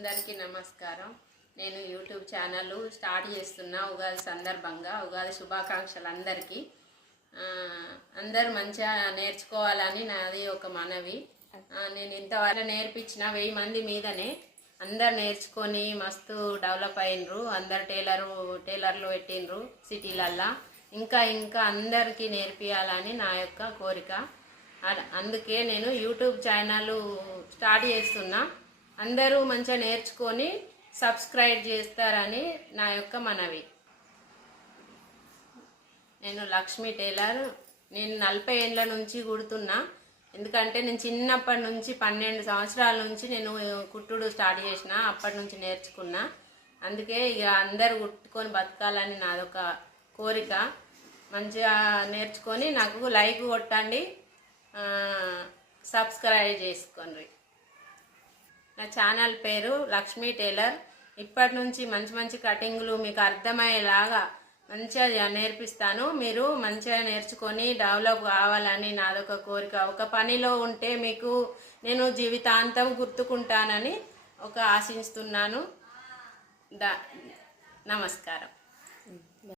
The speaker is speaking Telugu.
అందరికీ నమస్కారం. నేను యూట్యూబ్ ఛానల్ స్టార్ట్ చేస్తున్నా. ఉగాది సందర్భంగా ఉగాది శుభాకాంక్షలు అందరికీ. అందరూ మంచిగా నేర్చుకోవాలని నాది ఒక మనవి. నేను ఇంతవరకు నేర్పించిన 1000 మంది మీదనే అందరు నేర్చుకొని మస్తు డెవలప్ అయినరు. అందరు టైలర్లు పెట్టినరు సిటీలల్లా. ఇంకా అందరికీ నేర్పియాలని నా యొక్క కోరిక. అందుకే నేను యూట్యూబ్ ఛానల్ స్టార్ట్ చేస్తున్నా. అందరూ మంచిగా నేర్చుకొని సబ్స్క్రైబ్ చేస్తారని నా యొక్క మనవి. నేను లక్ష్మీ టైలర్. నేను 40 ఏళ్ళ నుంచి కుడుతున్నా. ఎందుకంటే నేను చిన్నప్పటి నుంచి 12 సంవత్సరాల నుంచి నేను కుట్టుడు స్టార్ట్ చేసిన. అప్పటి నుంచి నేర్చుకున్నా. అందుకే ఇక అందరు కుట్టుకొని బతకాలని నాదొక కోరిక. మంచిగా నేర్చుకొని నాకు లైక్ కొట్టండి, సబ్స్క్రైబ్ చేసుకోండి. నా ఛానల్ పేరు లక్ష్మీ టైలర్. ఇప్పటి నుంచి మంచి కటింగ్లు మీకు అర్థమయ్యేలాగా మంచిగా నేర్పిస్తాను. మీరు మంచిగా నేర్చుకొని డెవలప్ కావాలని నాదొక కోరిక. ఒక పనిలో ఉంటే మీకు నేను జీవితాంతం గుర్తుకుంటానని ఆశిస్తున్నాను. నమస్కారం.